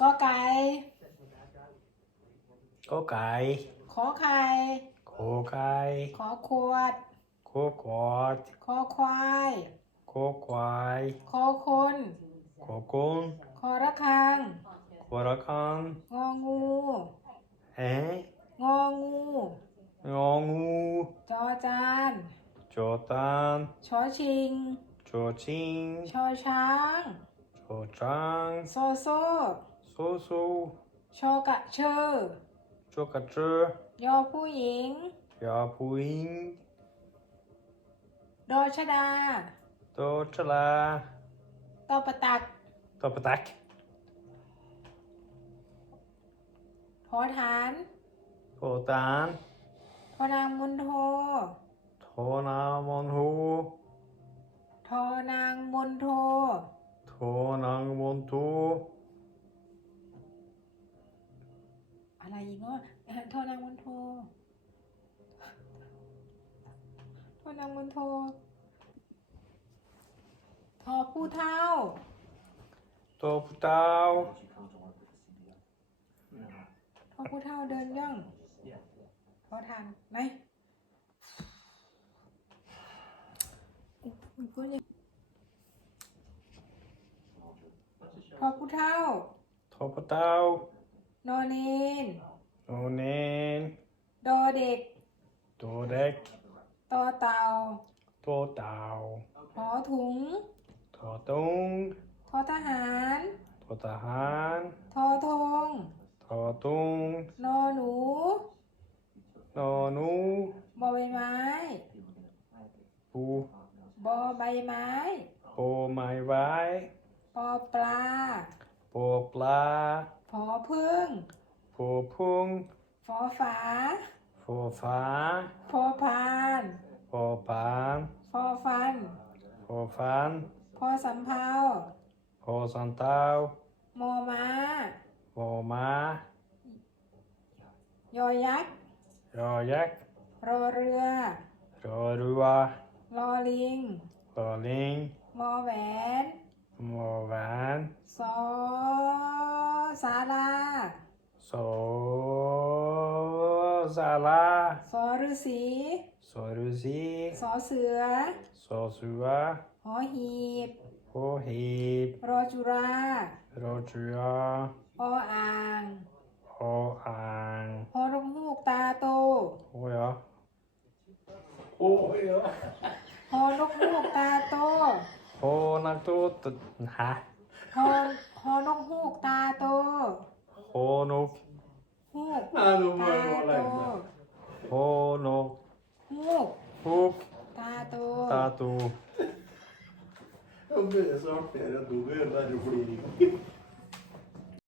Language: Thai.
กอไก่ก็ไก่ขอไข่โคไก่ขอขวดโคกวาดคอควายโคควายคอคนโคกุนคอระคังโคระคังงองูเอ๊ะงองูงองูจอจานโจตันชอชิงโจชิงชอช้างโจจังโซโซ โซโซชอกะเชอโจกระเจอยอผู้หญิง ยาผู้หญิงดอชดาโตชลาตอปะตักตบตักพอฐานโทตานพอนางมุนโท โทนามอนหูทอนางมนโท โทนางมนทู อะไรอีกเนาะเอ่อทอนางมนโททอนางมนโททอผู้เท่าโตพุตาวทอผู้เท่าเดินย่องทอทานไหมอุ๊ยมันก็ยังทอผู้เท่าโทพุตาวนอนเนน โนเนนดอเด็กโตเด็กตอเต่าโตเต่าหอถุงโทตุงทอทหารโททหารทอทงโทตุงนอหนูโนนูบอใบไม้ปูบอใบไม้โปไม้ไว้ปอปลาโปปลาผอพึ่ง โปพุงฟอฝาโฟฟ้าฟอพานโปปานฟอฟันโปฟันพอสำเภาโปสันเตาวมอม้าโปม้ายอยักษ์ยอยักษ์รอเรือรอเรือรอลิงรอลิงมอแหวนหมอแหวนสอสารา โซซาลาสอฤาษีโซรุซีสอเสือโซซัวหอหีบโฮฮีบรอจุราโรจูยาออ่างโออ่างฮอนกฮูกตาโตโอ้ยเหรอโอ้ยเหรอฮอนกฮูกตาโตโฮนักตูตฮะฮอนฮอนกฮูกตาโต โฮนุกฮูกน่ารู้ไหมตาว่าอะไรโตนะโฮนุกฮู